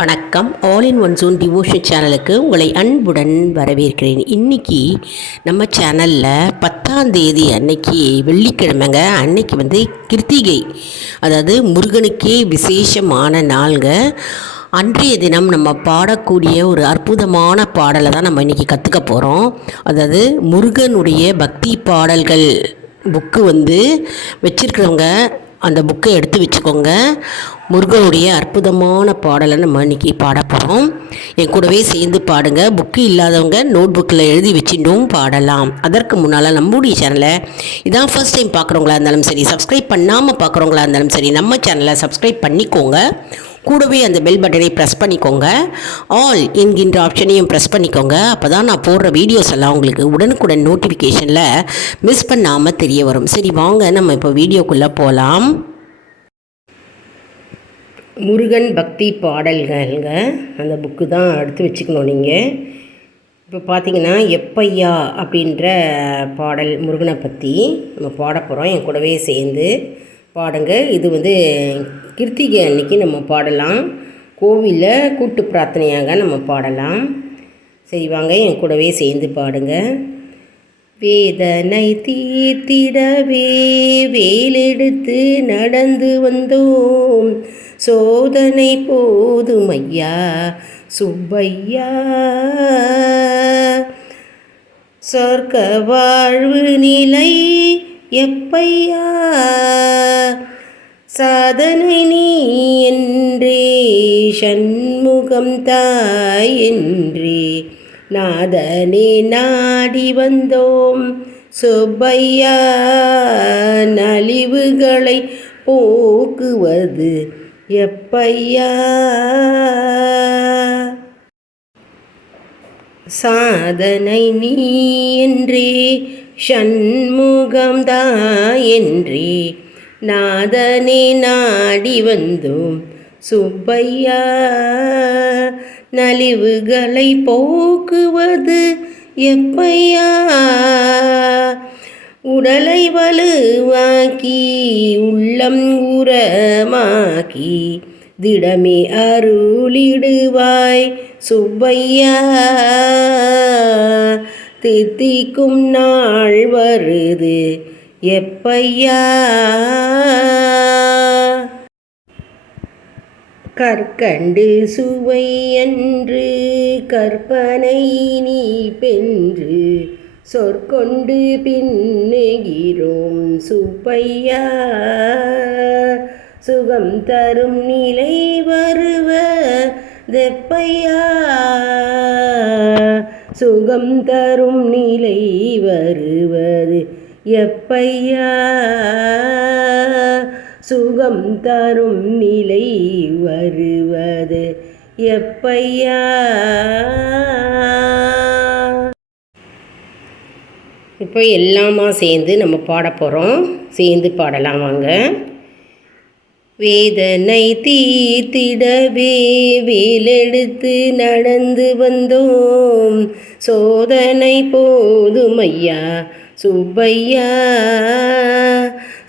வணக்கம். All in one June devotion சேனலுக்கு உங்களை அன்புடன் வரவேற்கிறேன். இன்னைக்கு நம்ம சேனலில் பத்தாம் தேதி அன்னைக்கு வெள்ளிக்கிழமைங்க. அன்னைக்கு வந்து கிருத்திகை அதாவது முருகனுக்கே விசேஷமான நாள்ங்க. அன்றைய தினம் நம்ம பாடக்கூடிய ஒரு அற்புதமான பாடலை தான் நம்ம இன்றைக்கி கற்றுக்க போகிறோம் அதாவது முருகனுடைய பக்தி பாடல்கள் புக்கு வந்து வச்சுருக்கிறவங்க அந்த புக்கை எடுத்து வச்சுக்கோங்க. முருகனுடைய அற்புதமான பாடலை நம்ம இன்றைக்கி பாட போகிறோம் என் கூடவே சேர்ந்து பாடுங்க. புக்கு இல்லாதவங்க நோட் புக்கில் எழுதி வச்சுட்டும் பாடலாம். அதற்கு முன்னால் நம்முடைய சேனலை இதான் ஃபர்ஸ்ட் டைம் பார்க்குறவங்களா இருந்தாலும் சரி சப்ஸ்கிரைப் பண்ணாமல் பார்க்குறவங்களா இருந்தாலும் சரி நம்ம சேனலை சப்ஸ்கிரைப் பண்ணிக்கோங்க. கூடவே அந்த பெல் பட்டனை ப்ரெஸ் பண்ணிக்கோங்க. ஆல் என்கின்ற ஆப்ஷனையும் ப்ரெஸ் பண்ணிக்கோங்க. அப்போ தான் நான் போடுற வீடியோஸ் எல்லாம் உங்களுக்கு உடனுக்குடன் நோட்டிஃபிகேஷனில் மிஸ் பண்ணாமல் தெரிய வரும். சரி வாங்க நம்ம இப்போ வீடியோக்குள்ளே போகலாம் முருகன் பக்தி பாடல்கள்ங்க. அந்த புக்கு தான் எடுத்து வச்சுக்கணும் நீங்கள் இப்போ பார்த்தீங்கன்னா எப்பையா அப்படின்ற பாடல் முருகனை பற்றி நம்ம பாட போகிறோம் என் கூடவே சேர்ந்து பாடுங்க. இது வந்து கிருத்திகை அன்னைக்கு நம்ம பாடலாம். கோவிலில் கூட்டு பிரார்த்தனையாக நம்ம பாடலாம். சரி வாங்க என் கூடவே சேர்ந்து பாடுங்க. வேதனை தீர்த்திடவே வேலெடுத்து நடந்து வந்தோம். சோதனை போதும் ஐயா சுப்பையா. சொர்க்க வாழ்வு நிலை எப்பையா? சாதனை நீ என்றே சண்முகம் தாய் என்றே. நாதனே நாடி வந்தோம் சுப்பையா? நலிவுகளை போக்குவது எப்பையா? சாதனை நீ என்றே ஷண்முகம்தா என்றே நாதனே நாடி வந்தோம் சுப்பையா நலிவுகளை போக்குவது எப்பையா? உடலை வலுவாக்கி உள்ளம் உரமாக்கி திடமே அருளிடுவாய் சுப்பையா. தித்திக்கும் நாள் வருது. எப்பையா கற்கண்டு சுவை என்று கற்பனை நீ பென்று சொற்கொண்டு பின்னுகிறோம் சுப்பையா. சுகம் தரும் நிலை வருவ தெப்பையா. சுகம் தரும் நிலை வருவது. எப்பையா சுகம் தரும் நிலை வருவது. எப்பையா இப்போ எல்லாமா சேர்ந்து நம்ம பாட போகிறோம் சேர்ந்து பாடலாம் வாங்க. வேதனை தீர்த்திடவே வேலெடுத்து நடந்து வந்தோம். சோதனை போதுமையா? சுப்பையா?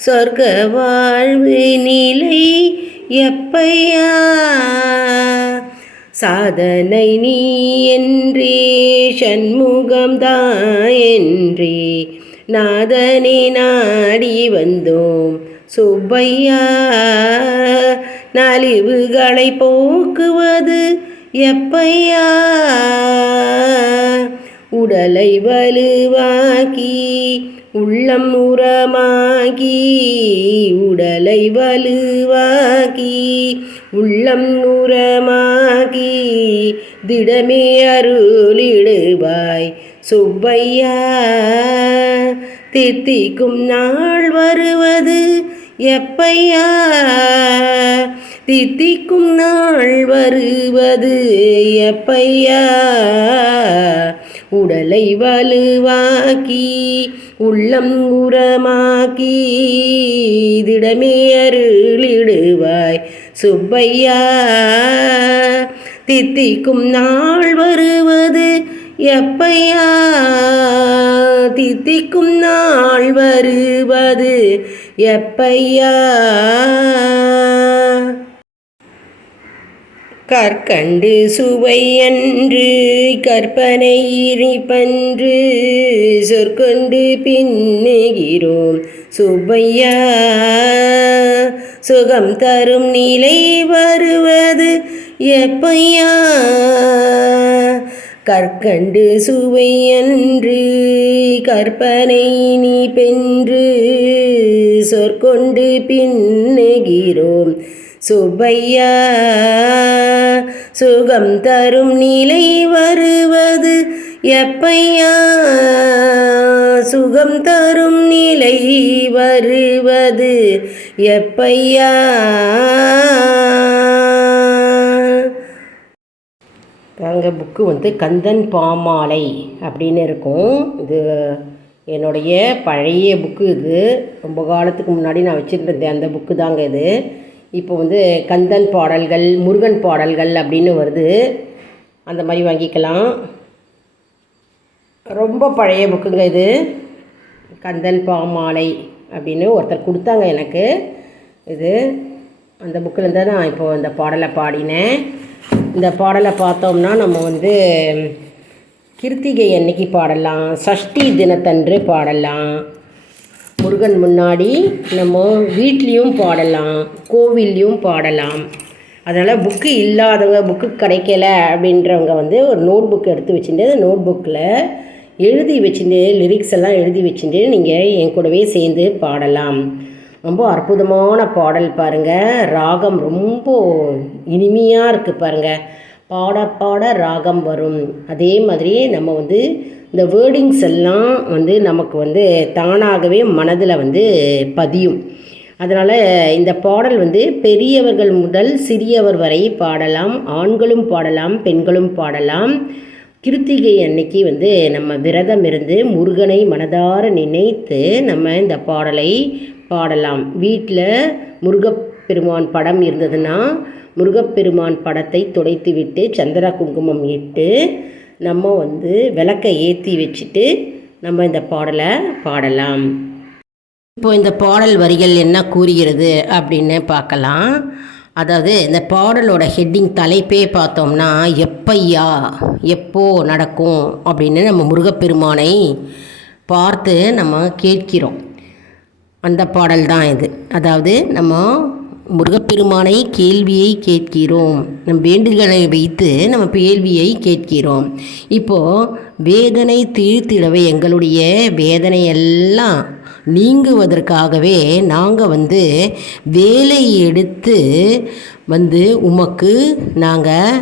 சொர்க்க வாழ்வு நிலை எப்பையா? சாதனை நீ என்றே சண்முகம் என்றே நாதனை நாடி வந்தோம். சுப்பையா நலிவுகளை போக்குவது எப்பையா? உடலை வலுவாக்கி உள்ளம் உரமாகி உடலை வலுவாகி உள்ளம் உரமாகி திடமே அருளிடுவாய் சுப்பையா. தித்திக்கும் நாள் வருவது எப்பையா தித்திக்கும் நாள் வருவது எப்பையா உடலை வலுவாக்கி உள்ளம் உரமாக்கி திடமே அருளிடுவாய் சுப்பையா தித்திக்கும் நாள் வருவது எப்பையா தித்திக்கும் நாள் வருவது எப்பையா கற்கண்டு சுவை அன்று கற்பனை இனிப்பன்று சொற்கொண்டு பின்னுகிறோம் சுப்பையா. சுகம் தரும் நிலை வருவது எப்பையா கற்கண்டு சுவையன்று கற்பனை நீ பென்று சொற்கொண்டு பின்னுகிறோம். சுப்பையா சுகம் தரும் நிலை வருவது எப்பையா? சுகம் தரும் நிலை வருவது எப்பையா? நாங்கள் புக்கு வந்து கந்தன் பாமாலை அப்படின்னு இருக்கும். இது என்னுடைய பழைய புக்கு இது. ரொம்ப காலத்துக்கு முன்னாடி நான் வச்சுருந்தேன் அந்த புக்கு தாங்க இது. இப்போ வந்து கந்தன் பாடல்கள் முருகன் பாடல்கள் அப்படின்னு வருது. அந்த மாதிரி வாங்கிக்கலாம். ரொம்ப பழைய புக்குங்க இது. கந்தன் பாமாலை அப்படின்னு ஒருத்தர் கொடுத்தாங்க எனக்கு. இது. அந்த புக்கில் தான் நான் இப்போது அந்த பாடலை பாடினேன். இந்த பாடலை பார்த்தோம்னா நம்ம வந்து கிருத்திகை அன்னைக்கு பாடலாம் சஷ்டி தினத்தன்று பாடலாம் முருகன் முன்னாடி நம்ம வீட்லேயும் பாடலாம் கோவில்லையும் பாடலாம். அதனால் புக்கு இல்லாதவங்க புக்கு கிடைக்கல அப்படின்றவங்க வந்து ஒரு நோட் புக் எடுத்து வச்சுட்டு அந்த நோட் புக்கில் எழுதி வச்சுட்டு லிரிக்ஸ் எல்லாம் எழுதி வச்சுட்டு நீங்கள் என் கூடவே சேர்ந்து பாடலாம். ரொம்ப அற்புதமான பாடல் பாருங்கள் ராகம் ரொம்ப இனிமையாக இருக்குது பாருங்கள் பாட பாட ராகம் வரும். அதே மாதிரி நம்ம வந்து இந்த வேர்டிங்ஸ் எல்லாம் வந்து நமக்கு வந்து தானாகவே மனதில் வந்து பதியும். அதனால் இந்த பாடல் வந்து பெரியவர்கள் முதல் சிறியவர் வரை பாடலாம். ஆண்களும் பாடலாம் பெண்களும் பாடலாம். கிருத்திகை அன்னைக்கு வந்து நம்ம விரதம் இருந்து முருகனை மனதார நினைத்து நம்ம இந்த பாடலை பாடலாம். வீட்டில் முருகப்பெருமான் படம் இருந்ததுன்னா முருகப்பெருமான் படத்தை துடைத்து விட்டு சந்திர குங்குமம் இட்டு நம்ம வந்து விளக்கை ஏற்றி வச்சுட்டு நம்ம இந்த பாடலை பாடலாம். இப்போ இந்த பாடல் வரிகள் என்ன கூறுகிறது அப்படின்னு பார்க்கலாம். அதாவது இந்த பாடலோட ஹெட்டிங் தலைப்பே பார்த்தோம்னா எப்பையா எப்போ நடக்கும் அப்படின்னு நம்ம முருகப்பெருமானை பார்த்து நம்ம கேட்கிறோம். அந்த பாடல் தான் இது. அதாவது நம்ம முருகப்பெருமானை கேள்வியை கேட்கிறோம். நம் வேண்டுதல்களை வைத்து நம்ம கேள்வியை கேட்கிறோம். இப்போது வேதனை தீர்த்திடவே எங்களுடைய வேதனை எல்லாம் நீங்குவதற்காகவே நாங்கள் வந்து வேலை எடுத்து வந்து உமக்கு நாங்கள்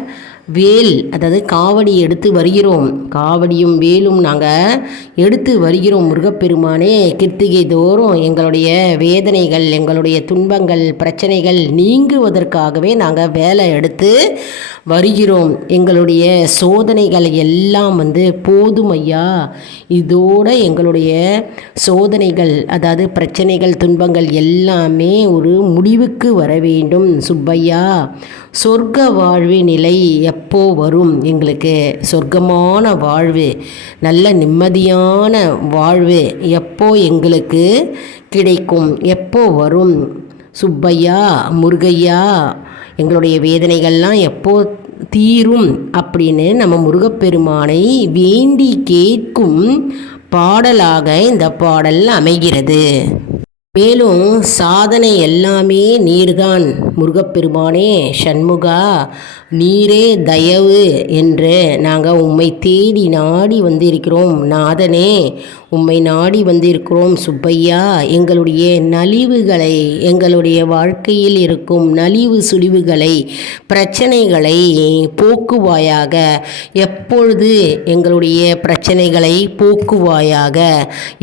வேல் அதாவது காவடி எடுத்து வருகிறோம். காவடியும் வேலும் நாங்கள் எடுத்து வருகிறோம் முருகப்பெருமானே. கிருத்திகை தோறும் எங்களுடைய வேதனைகள் எங்களுடைய துன்பங்கள் பிரச்சனைகள் நீங்குவதற்காகவே நாங்கள் வேலை எடுத்து வருகிறோம். எங்களுடைய சோதனைகள் எல்லாம் வந்து போதும் ஐயா. இதோட எங்களுடைய சோதனைகள் அதாவது பிரச்சனைகள் துன்பங்கள் எல்லாமே ஒரு முடிவுக்கு வர வேண்டும். சுப்பையா சொர்க்க வாழ்வு நிலை எப்போ வரும்? எங்களுக்கு சொர்க்கமான வாழ்வு நல்ல நிம்மதியான வாழ்வு எப்போ எங்களுக்கு கிடைக்கும்? எப்போ வரும்? சுப்பையா முருகையா எங்களுடைய வேதனைகள்லாம் எப்போ தீரும்? அப்படின்னு நம்ம முருகப்பெருமானை வேண்டி கேட்கும் பாடலாக இந்த பாடல் அமைகிறது. மேலும் சாதனை எல்லாமே நீர்தான். முருகப்பெருமானே சண்முகா நீரே தயவு என்று நாங்கள் உம்மை தேடி நாடி வந்திருக்கிறோம். நாதனே உம்மை நாடி வந்திருக்கிறோம் சுப்பையா. எங்களுடைய நலிவுகளை எங்களுடைய வாழ்க்கையில் இருக்கும் நலிவு சுழிவுகளை பிரச்சனைகளை போக்குவாயாக. எப்பொழுது எங்களுடைய பிரச்சனைகளை போக்குவாயாக?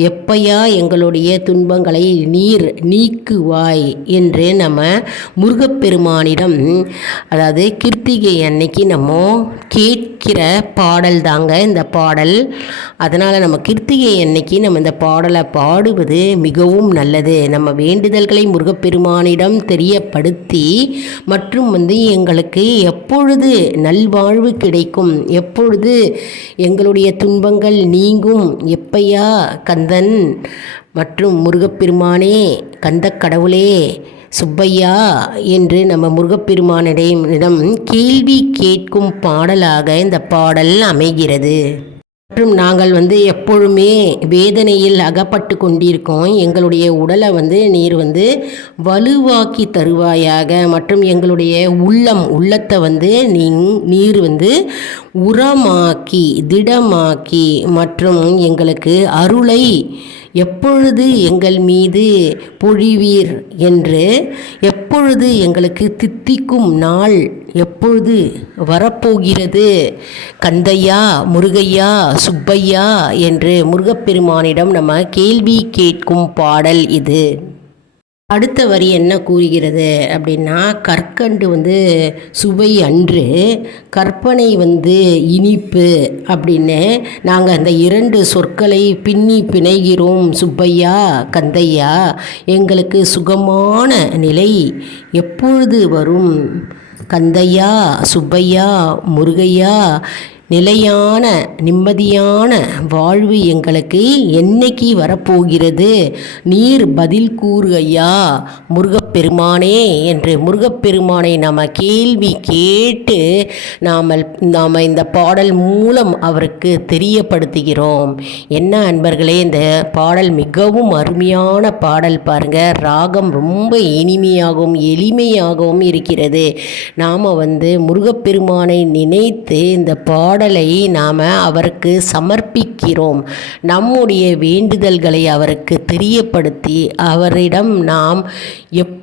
எப்பையா எங்களுடைய துன்பங்களை நீ நீர் நீக்குவாய் என்று நம்ம முருகப்பெருமானிடம் அதாவது கிருத்திகை அன்னைக்கு நம்ம இருக்கிற பாடல் தாங்க இந்த பாடல். அதனால் நம்ம கிருத்திகை அன்னைக்கு நம்ம இந்த பாடலை பாடுவது மிகவும் நல்லது. நம்ம வேண்டுதல்களை முருகப்பெருமானிடம் தெரியப்படுத்தி மற்றும் வந்து எங்களுக்கு எப்பொழுது நல்வாழ்வு கிடைக்கும் எப்பொழுது எங்களுடைய துன்பங்கள் நீங்கும் எப்பையா கந்தன் மற்றும் முருகப்பெருமானே கந்த கடவுளே சுப்பையா என்று நம்ம முருகப்பெருமானிடம் கேள்வி கேட்கும் பாடலாக இந்த பாடல் அமைகிறது. மற்றும் நாங்கள் வந்து எப்பொழுதுமே வேதனையில் அகப்பட்டு கொண்டிருக்கோம். எங்களுடைய உடலை வந்து நீர் வந்து வலுவாக்கி தருவாயாக மற்றும் எங்களுடைய உள்ளம் உள்ளத்தை வந்து நீ நீர் வந்து உரமாக்கி திடமாக்கி மற்றும் எங்களுக்கு அருளை எப்பொழுது எங்கள் மீது பொழிவீர் என்று எப்பொழுது எங்களுக்கு தித்திக்கும் நாள் எப்பொழுது வரப்போகிறது? கந்தையா முருகையா சுப்பையா என்று முருகப்பெருமானிடம் நம்ம கேள்வி கேட்கும் பாடல் இது. அடுத்த வரி என்ன கூறுகிறது அப்படின்னா கற்கண்டு வந்து சுவை அன்று கற்பனை வந்து இனிப்பு அப்படின்னு நாங்கள் அந்த இரண்டு சொற்களை பின்னி பிணைகிறோம். சுப்பையா கந்தையா எங்களுக்கு சுகமான நிலை எப்பொழுது வரும்? கந்தையா சுப்பையா முருகையா நிலையான நிம்மதியான வாழ்வு எங்களுக்கு என்னைக்கு வரப்போகிறது? நீர் பதில் கூறுகையா பெருமானே என்று முருகப்பெருமானை நாம் கேள்வி கேட்டு நாம் நாம் இந்த பாடல் மூலம் அவருக்கு தெரியப்படுத்துகிறோம். என்ன அன்பர்களே இந்த பாடல் மிகவும் அருமையான பாடல் பாருங்க. ராகம் ரொம்ப இனிமையாகவும் எளிமையாகவும் இருக்கிறது. நாம் வந்து முருகப்பெருமானை நினைத்து இந்த பாடலை நாம் அவருக்கு சமர்ப்பிக்கிறோம். நம்முடைய வேண்டுதல்களை அவருக்கு தெரியப்படுத்தி அவரிடம் நாம்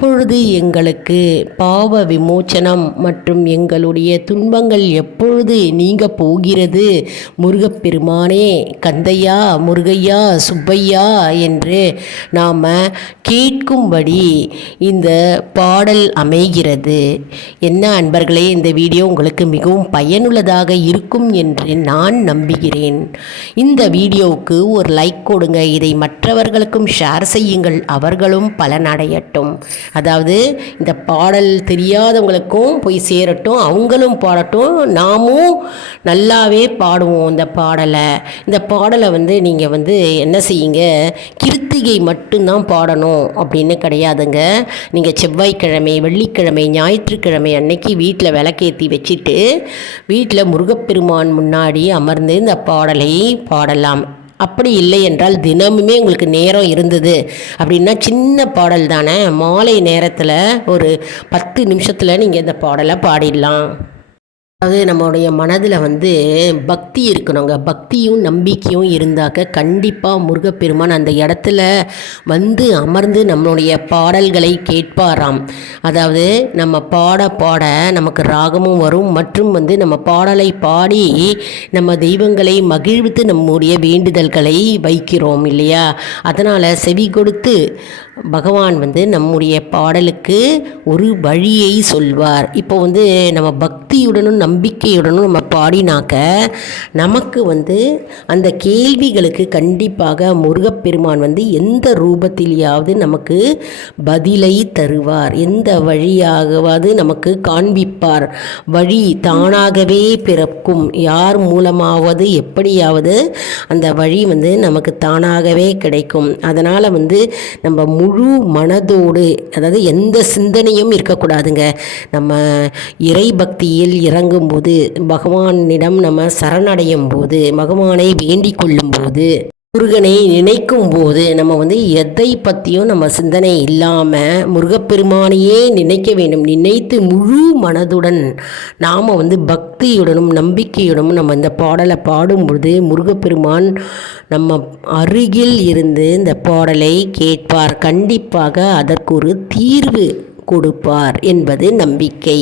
எப்பொழுது எங்களுக்கு பாவ விமோச்சனம் மற்றும் எங்களுடைய துன்பங்கள் எப்பொழுது நீங்க போகிறது? முருகப்பெருமானே கந்தையா முருகையா சுப்பையா என்று நாம் கேட்கும்படி இந்த பாடல் அமைகிறது. என்ன அன்பர்களே இந்த வீடியோ உங்களுக்கு மிகவும் பயனுள்ளதாக இருக்கும் என்று நான் நம்புகிறேன். இந்த வீடியோவுக்கு ஒரு லைக் கொடுங்க. இதை மற்றவர்களுக்கும் ஷேர் செய்யுங்கள். அவர்களும் பலனடையட்டும். அதாவது இந்த பாடல் தெரியாதவங்களுக்கும் போய் சேரட்டும் அவங்களும் பாடட்டும் நாமும் நல்லாவே பாடுவோம் இந்த பாடலை. இந்த பாடலை வந்து நீங்கள் வந்து என்ன செய்யுங்க? கிருத்திகை மட்டும்தான் பாடணும் அப்படின்னு கிடையாதுங்க. நீங்கள் செவ்வாய்க்கிழமை வெள்ளிக்கிழமை ஞாயிற்றுக்கிழமை அன்னைக்கு வீட்டில் விளக்கேற்றி வச்சுட்டு வீட்டில் முருகப்பெருமான் முன்னாடி அமர்ந்து இந்த பாடலை பாடலாம். அப்படி இல்லை என்றால் தினமுமே உங்களுக்கு நேரம் இருந்தது. அப்படின்னா சின்ன பாடல் தானே. மாலை நேரத்தில் ஒரு பத்து நிமிஷத்தில் நீங்கள் இந்த பாடலை பாடிடலாம். அதாவது நம்மளுடைய மனதில் வந்து பக்தி இருக்கணுங்க. பக்தியும் நம்பிக்கையும் இருந்தாக்க கண்டிப்பாக முருகப்பெருமான் அந்த இடத்துல வந்து அமர்ந்து நம்மளுடைய பாடல்களை கேட்பாராம். அதாவது நம்ம பாட பாட நமக்கு ராகமும் வரும். மற்றும் வந்து நம்ம பாடலை பாடி நம்ம தெய்வங்களை மகிழ்வித்து நம்முடைய வேண்டுதல்களை வைக்கிறோம் இல்லையா? அதனால் செவி கொடுத்து பகவான் வந்து நம்முடைய பாடலுக்கு ஒரு வழியை சொல்வார். இப்போ வந்து நம்ம பக்தியுடனும் நம்பிக்கையுடனும் நம்ம பாடினாக்க நமக்கு வந்து அந்த கேள்விகளுக்கு கண்டிப்பாக முருகப்பெருமான் வந்து எந்த ரூபத்திலேயாவது நமக்கு பதிலை தருவார். எந்த வழியாகவாது நமக்கு காண்பிப்பார். வழி தானாகவே பிறக்கும். யார் மூலமாவது எப்படியாவது அந்த வழி வந்து நமக்கு தானாகவே கிடைக்கும். அதனால் வந்து நம்ம முழு மனதோடு அதாவது எந்த சிந்தனையும் இருக்கக்கூடாதுங்க. நம்ம இறை பக்தியில் இறங்கும்போது பகவானிடம் நம்ம சரணடையும் போது பகவானை வேண்டிக் கொள்ளும் போது முருகனை நினைக்கும் போது நம்ம வந்து எதை பற்றியும் நம்ம சிந்தனை இல்லாமல் முருகப்பெருமானையே நினைக்க வேண்டும். நினைத்து முழு மனதுடன் நாம் வந்து பக்தியுடனும் நம்பிக்கையுடனும் நம்ம இந்த பாடலை பாடும்பொழுது முருகப்பெருமான் நம்ம அருகில் இருந்து இந்த பாடலை கேட்பார். கண்டிப்பாக அதற்கு ஒரு தீர்வு கொடுப்பார் என்பது நம்பிக்கை.